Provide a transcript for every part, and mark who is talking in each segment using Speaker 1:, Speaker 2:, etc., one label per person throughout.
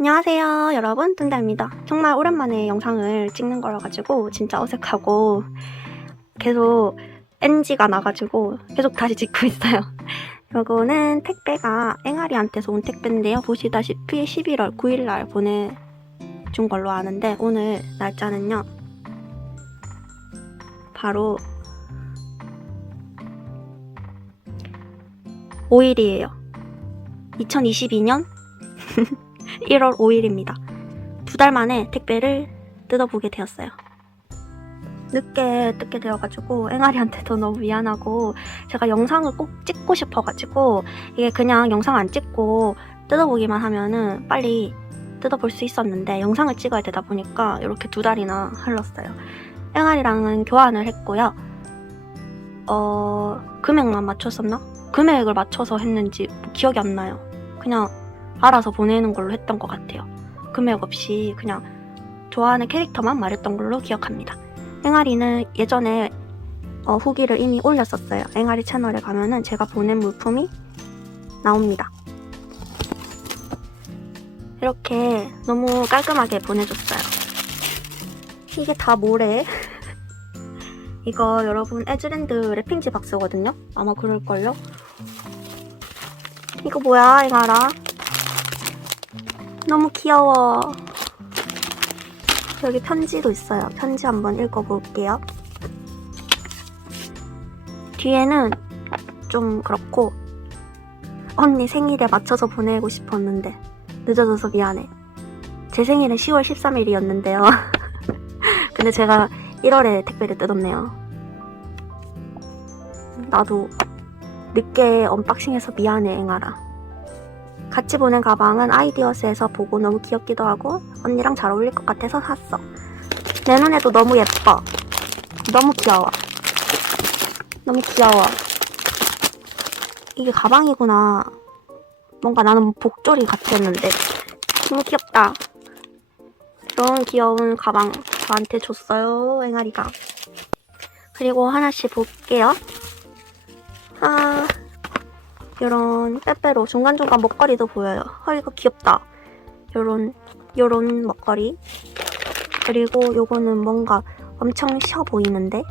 Speaker 1: 안녕하세요 여러분. 뜬다입니다. 정말 오랜만에 영상을 찍는 거라 가지고 진짜 어색하고 계속 NG가 나가지고 계속 다시 찍고 있어요. 요거는 택배가 앵아리한테서 온 택배인데요. 보시다시피 11월 9일날 보내준 걸로 아는데 오늘 날짜는요. 바로 5일이에요. 2022년 1월 5일입니다. 두 달 만에 택배를 뜯어보게 되었어요. 늦게 뜯게 되어가지고 앵아리한테도 너무 미안하고 제가 영상을 꼭 찍고 싶어가지고 이게 그냥 영상 안 찍고 뜯어보기만 하면은 빨리 뜯어볼 수 있었는데 영상을 찍어야 되다 보니까 이렇게 두 달이나 흘렀어요. 앵아리랑은 교환을 했고요. 어 금액만 맞췄었나? 금액을 맞춰서 했는지 기억이 안 나요. 그냥 알아서 보내는 걸로 했던 것 같아요. 금액 없이 그냥 좋아하는 캐릭터만 말했던 걸로 기억합니다. 앵아리는 예전에 어, 후기를 이미 올렸었어요. 앵아리 채널에 가면은 제가 보낸 물품이 나옵니다. 이렇게 너무 깔끔하게 보내줬어요. 이게 다 뭐래? 이거 여러분 에즈랜드 랩핑지 박스거든요? 아마 그럴걸요? 이거 뭐야, 앵아라? 너무 귀여워. 여기 편지도 있어요. 편지 한번 읽어볼게요. 뒤에는 좀 그렇고, 언니 생일에 맞춰서 보내고 싶었는데, 늦어져서 미안해. 제 생일은 10월 13일이었는데요. 근데 제가 1월에 택배를 뜯었네요. 나도 늦게 언박싱해서 미안해, 앵아라. 같이 보낸 가방은 아이디어스에서 보고 너무 귀엽기도 하고 언니랑 잘 어울릴 것 같아서 샀어. 내 눈에도 너무 예뻐. 너무 귀여워. 너무 귀여워. 이게 가방이구나. 뭔가 나는 복조리 같았는데. 너무 귀엽다. 이런 귀여운 가방 저한테 줬어요, 앵아리가. 그리고 하나씩 볼게요. 아, 요런 빼빼로 중간중간 먹거리도 보여요. 헐 이거 귀엽다. 요런 요런 먹거리. 그리고 요거는 뭔가 엄청 쉬어 보이는데.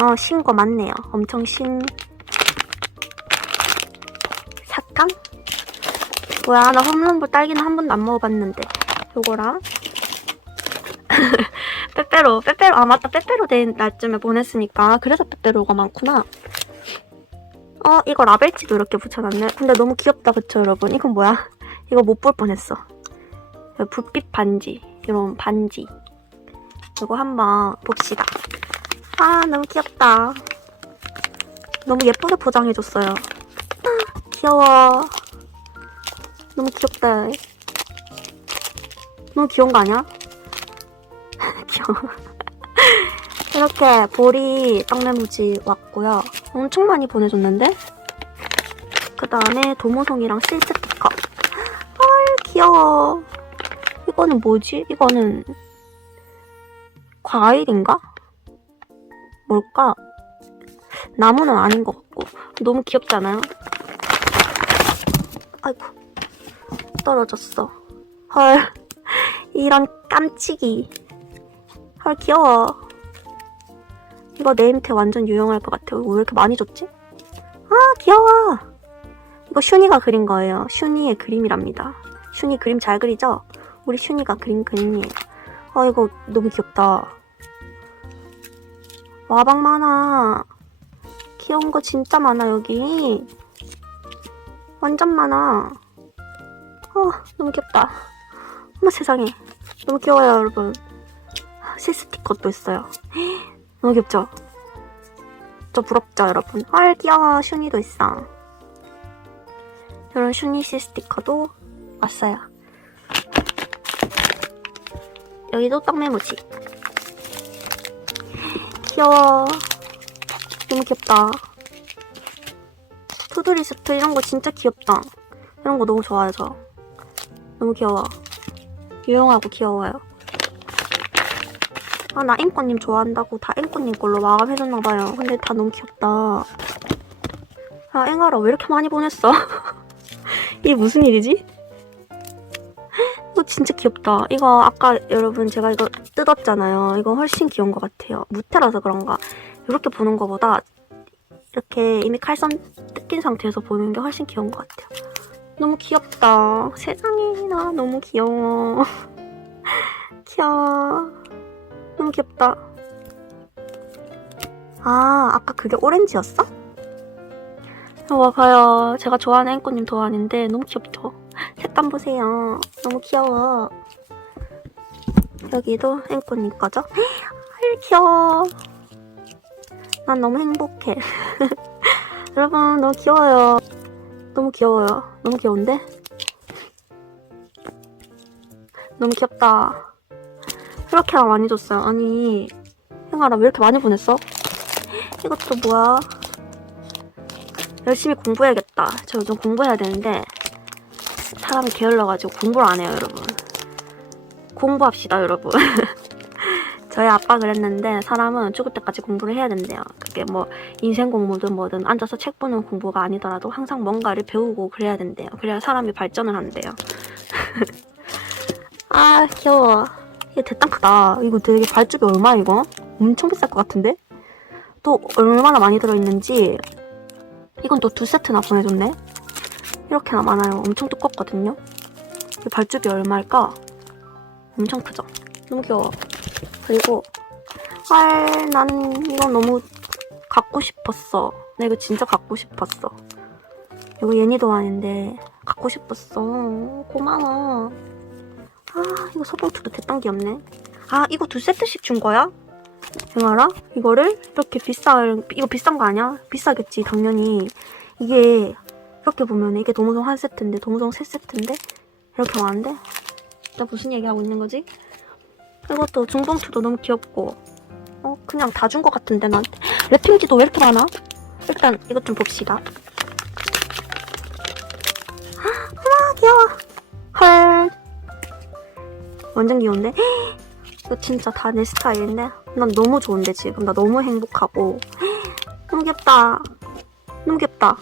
Speaker 1: 어, 신 거 맞네요. 엄청 신 삭감? 뭐야, 나 홈런볼 딸기는 한 번도 안 먹어봤는데. 요거랑 빼빼로, 빼빼로, 아 맞다, 빼빼로 된 날쯤에 보냈으니까 그래서 빼빼로가 많구나. 어, 이거 라벨치도 이렇게 붙여놨네. 근데 너무 귀엽다, 그쵸, 여러분? 이건 뭐야? 이거 못 볼 뻔했어. 붓빛 반지. 이런 반지. 이거 한번 봅시다. 아, 너무 귀엽다. 너무 예쁘게 포장해줬어요. 아, 귀여워. 너무 귀엽다. 너무 귀여운 거 아니야? 귀여워. 이렇게 보리 떡네무지 왔고요. 엄청 많이 보내줬는데? 그 다음에 도모송이랑 실 스티커. 헐, 귀여워. 이거는 뭐지? 이거는 과일인가? 뭘까? 나무는 아닌 것 같고. 너무 귀엽잖아요? 아이고. 떨어졌어. 헐. 이런 깜찍이. 헐, 귀여워. 이거 네임태 완전 유용할 것 같아요. 왜 이렇게 많이 줬지? 아, 귀여워. 이거 슈니가 그린 거예요. 슈니의 그림이랍니다. 슈니 그림 잘 그리죠? 우리 슈니가 그린 그림이에요. 아, 이거 너무 귀엽다. 와방 많아. 귀여운 거 진짜 많아, 여기. 완전 많아. 어, 너무 귀엽다. 어머 세상에. 너무 귀여워요, 여러분. 새 스티커도 있어요. 너무 귀엽죠? 저 부럽죠, 여러분? 헐, 귀여워. 슈니도 있어. 이런 슈니씨 스티커도 왔어요. 여기도 떡메모지. 귀여워. 너무 귀엽다. 투두리스트 이런 거 진짜 귀엽다. 이런 거 너무 좋아요, 저. 너무 귀여워. 유용하고 귀여워요. 아, 나 앵꼬님 좋아한다고 다 앵꼬님 걸로 마감해줬나봐요. 근데 다 너무 귀엽다. 아, 앵아라 왜 이렇게 많이 보냈어? 이게 무슨 일이지? 진짜 귀엽다. 이거 아까 여러분 제가 이거 뜯었잖아요. 이거 훨씬 귀여운 것 같아요. 무태라서 그런가. 이렇게 보는 것보다 이렇게 이미 칼선 뜯긴 상태에서 보는 게 훨씬 귀여운 것 같아요. 너무 귀엽다. 세상에 나 너무 귀여워. 귀여워. 너무 귀엽다. 아, 아까 그게 오렌지였어? 와, 봐요. 제가 좋아하는 앵꼬님 도안인데 너무 귀엽죠? 색감 보세요. 너무 귀여워. 여기도 앵꼬님 거죠? 헐, 귀여워. 난 너무 행복해. 여러분, 너무 귀여워요. 너무 귀여워요. 너무 귀여운데? 너무 귀엽다. 이렇게나 많이 줬어요. 아니, 행아라 왜 이렇게 많이 보냈어? 이것도 뭐야? 열심히 공부해야겠다. 저 요즘 공부해야 되는데 사람이 게을러가지고 공부를 안 해요, 여러분. 공부합시다, 여러분. 저희 아빠 그랬는데 사람은 죽을 때까지 공부를 해야 된대요. 그게 뭐 인생 공부든 뭐든 앉아서 책 보는 공부가 아니더라도 항상 뭔가를 배우고 그래야 된대요. 그래야 사람이 발전을 한대요. 아 귀여워. 이게 대땅 크다. 이거 되게 발주비 얼마 이거? 엄청 비쌀 것 같은데? 또 얼마나 많이 들어있는지 이건 또 두 세트나 보내줬네. 이렇게나 많아요. 엄청 두껍거든요. 이 발주비 얼마일까? 엄청 크죠? 너무 귀여워. 그리고 헐, 난 이거 너무 갖고 싶었어. 나 이거 진짜 갖고 싶었어. 이거 예니도 아닌데 갖고 싶었어. 고마워. 아, 이거 소봉투도 대빵 귀엽네. 아, 이거 두 세트씩 준 거야? 알아? 이거를 이렇게 비싼 이거 비싼 거 아니야? 비싸겠지 당연히 이게 이렇게 보면 이게 도무송 한 세트인데 도무송 세 세트인데 이렇게 많은데 나 무슨 얘기하고 있는 거지? 이것도 중봉투도 너무 귀엽고 어 그냥 다준거 같은데 나한테 랩핑지도 왜 이렇게 많아? 일단 이것 좀 봅시다 어머 귀여워 헐 완전 귀여운데? 이거 진짜 다 내 스타일인데? 난 너무 좋은데 지금. 나 너무 행복하고. 너무 귀엽다. 너무 귀엽다.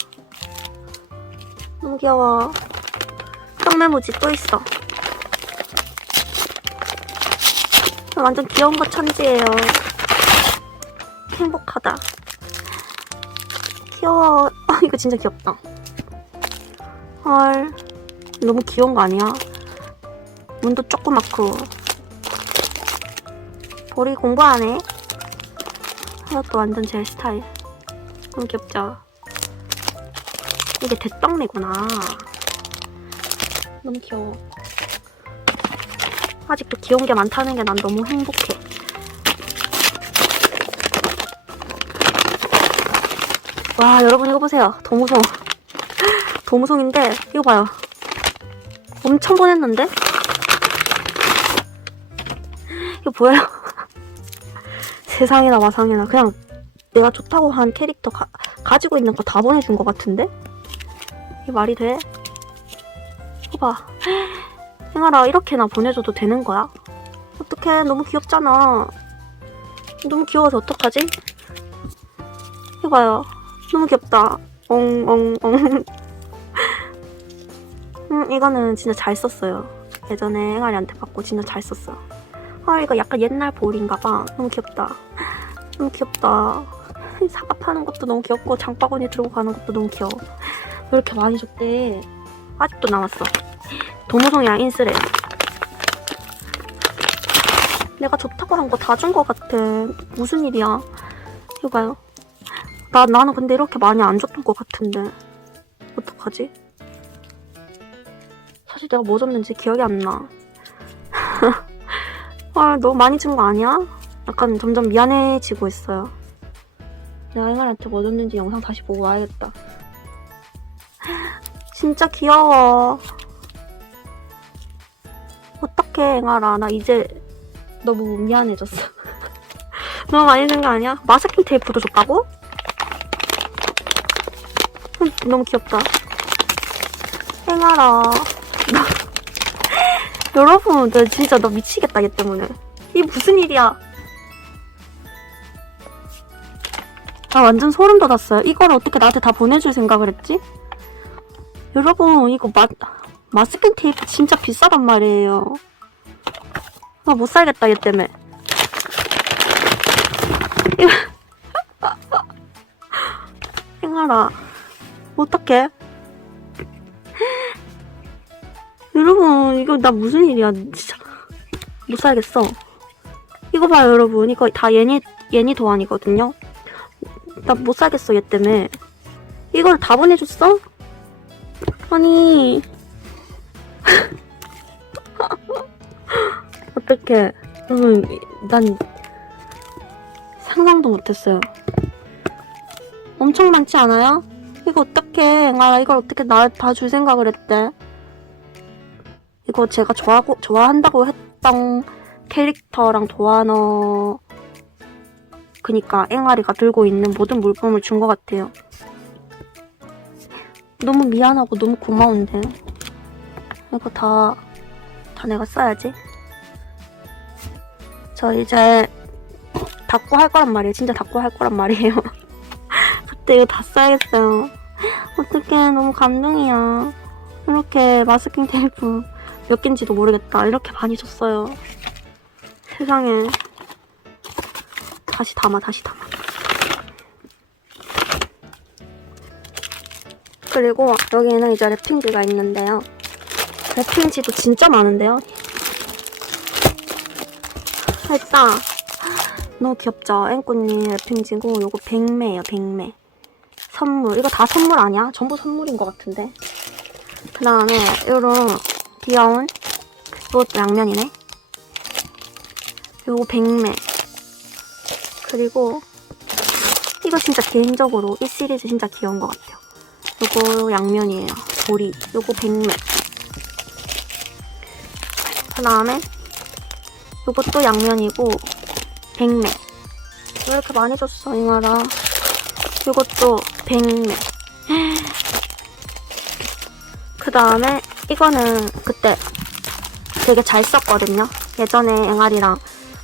Speaker 1: 너무 귀여워. 떡메모지 또 있어. 저 완전 귀여운 거 천지예요. 행복하다. 귀여워. 아 이거 진짜 귀엽다. 헐. 너무 귀여운 거 아니야? 문도 조그맣고 볼이 공부 안 해? 이것도 완전 제 스타일. 너무 귀엽죠? 이게 대떡내구나. 너무 귀여워. 아직도 귀여운 게 많다는 게 난 너무 행복해. 와, 여러분 이거 보세요. 도무송. 도무송인데, 이거 봐요. 엄청 보냈는데? 이거 보여요? 세상이나 마상이나 그냥 내가 좋다고 한 캐릭터 가, 가지고 있는 거 다 보내준 것 같은데? 이게 말이 돼? 이거 봐. 행아라 이렇게나 보내줘도 되는 거야? 어떡해 너무 귀엽잖아. 너무 귀여워서 어떡하지? 이거 봐요. 너무 귀엽다. 엉엉엉. 음 이거는 진짜 잘 썼어요. 예전에 행아리한테 받고 진짜 잘 썼어요. 아 이거 약간 옛날 볼인가 봐. 너무 귀엽다. 너무 귀엽다. 사과 파는 것도 너무 귀엽고 장바구니 들고 가는 것도 너무 귀여워. 왜 이렇게 많이 줬대? 아직도 남았어. 도무송이랑 인스레. 내가 좋다고 한 거 다 준 거 같아. 무슨 일이야? 이거 봐요. 나, 나는 근데 이렇게 많이 안 줬던 것 같은데. 어떡하지? 사실 내가 뭐 줬는지 기억이 안 나. 아, 너무 많이 준 거 아니야? 약간 점점 미안해지고 있어요. 내가 행아한테 뭐 줬는지 영상 다시 보고 와야겠다. 진짜 귀여워. 어떡해, 행아라. 나 이제 너무 미안해졌어. 너무 많이 준 거 아니야? 마스킹 테이프도 줬다고? 음, 너무 귀엽다. 행아라. 나 여러분, 나 진짜 너 미치겠다, 얘 때문에. 이게 무슨 일이야? 아, 완전 소름 돋았어요. 이걸 어떻게 나한테 다 보내줄 생각을 했지? 여러분, 이거 마, 마스킹 테이프 진짜 비싸단 말이에요. 아, 못 살겠다, 얘 때문에. 행하라. 어떡해? 이거 나 무슨 일이야, 진짜. 못 살겠어. 이거 봐요, 여러분. 이거 다 예니, 예니 도안이거든요. 나 못 살겠어, 얘 때문에. 이걸 다 보내줬어? 아니. 어떡해. 여러분, 난 상상도 못했어요. 엄청 많지 않아요? 이거 어떡해. 나 이걸 어떻게 나 봐줄 생각을 했대. 이거 제가 좋아하고, 좋아한다고 했던 캐릭터랑 도안어 그니까 앵아리가 들고 있는 모든 물품을 준 것 같아요. 너무 미안하고 너무 고마운데. 이거 다, 다 내가 써야지. 저 이제 닫고 할 거란 말이에요. 진짜 닫고 할 거란 말이에요. 그때 이거 다 써야겠어요. 어떡해. 너무 감동이야. 이렇게 마스킹 테이프 몇 개인지도 모르겠다. 이렇게 많이 줬어요. 세상에. 다시 담아, 다시 담아. 그리고 여기에는 이제 랩핑지가 있는데요. 랩핑지도 진짜 많은데요. 일단 너무 귀엽죠? 앵꼬님 랩핑지고 요거 백매예요, 백매. 선물. 이거 다 선물 아니야? 전부 선물인 것 같은데. 그 다음에 요런 귀여운 이것도 양면이네. 요거 백매. 그리고 이거 진짜 개인적으로 이 시리즈 진짜 귀여운 것 같아요. 요거 양면이에요. 보리. 요거 백매. 그 다음에 요것도 양면이고 백매. 왜 이렇게 많이 줬어, 이마라. 요것도 백매. 그 다음에 이거는 그때 되게 잘 썼거든요. 예전에 앵아리랑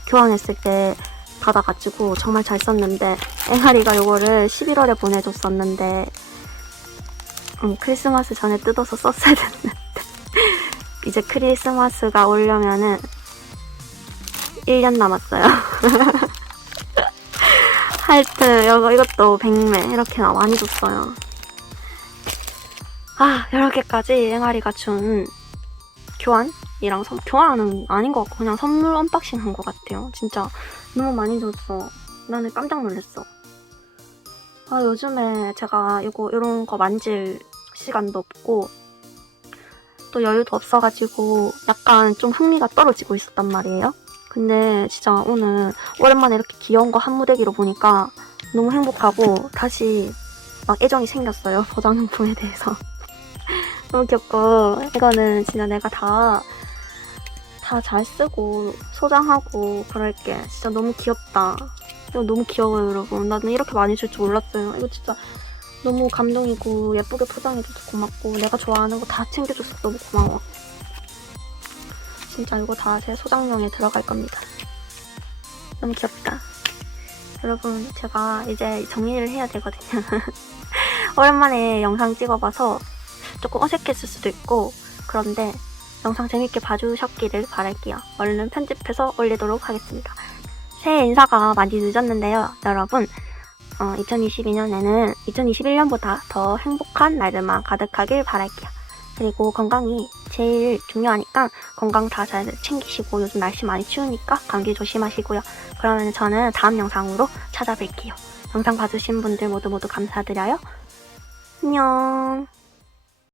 Speaker 1: 교환했을 때 받아가지고 정말 잘 썼는데 앵아리가 요거를 11월에 보내줬었는데 음, 크리스마스 전에 뜯어서 썼어야 됐는데 이제 크리스마스가 오려면은 1년 남았어요. 하여튼 이거, 이것도 100매 이렇게 많이 줬어요. 아 이렇게까지 앵아리가 준 교환이랑 선, 교환은 아닌 것 같고 그냥 선물 언박싱 한 것 같아요. 진짜 너무 많이 줬어. 나는 깜짝 놀랐어. 아 요즘에 제가 이거 이런 거 만질 시간도 없고 또 여유도 없어가지고 약간 좀 흥미가 떨어지고 있었단 말이에요. 근데 진짜 오늘 오랜만에 이렇게 귀여운 거 한 무대기로 보니까 너무 행복하고 다시 막 애정이 생겼어요. 보장용품에 대해서. 너무 귀엽고 이거는 진짜 내가 다 다 잘 쓰고 소장하고 그럴게. 진짜 너무 귀엽다. 이거 너무 귀여워요, 여러분. 나는 이렇게 많이 줄 줄 몰랐어요. 이거 진짜 너무 감동이고 예쁘게 포장해줘서 고맙고 내가 좋아하는 거 다 챙겨줘서 너무 고마워. 진짜 이거 다 제 소장용에 들어갈 겁니다. 너무 귀엽다. 여러분, 제가 이제 정리를 해야 되거든요. 오랜만에 영상 찍어봐서 조금 어색했을 수도 있고, 그런데 영상 재밌게 봐주셨기를 바랄게요. 얼른 편집해서 올리도록 하겠습니다. 새해 인사가 많이 늦었는데요, 여러분. 어, 2022년에는 2021년보다 더 행복한 날들만 가득하길 바랄게요. 그리고 건강이 제일 중요하니까 건강 다 잘 챙기시고 요즘 날씨 많이 추우니까 감기 조심하시고요. 그러면 저는 다음 영상으로 찾아뵐게요. 영상 봐주신 분들 모두 모두 감사드려요. 안녕.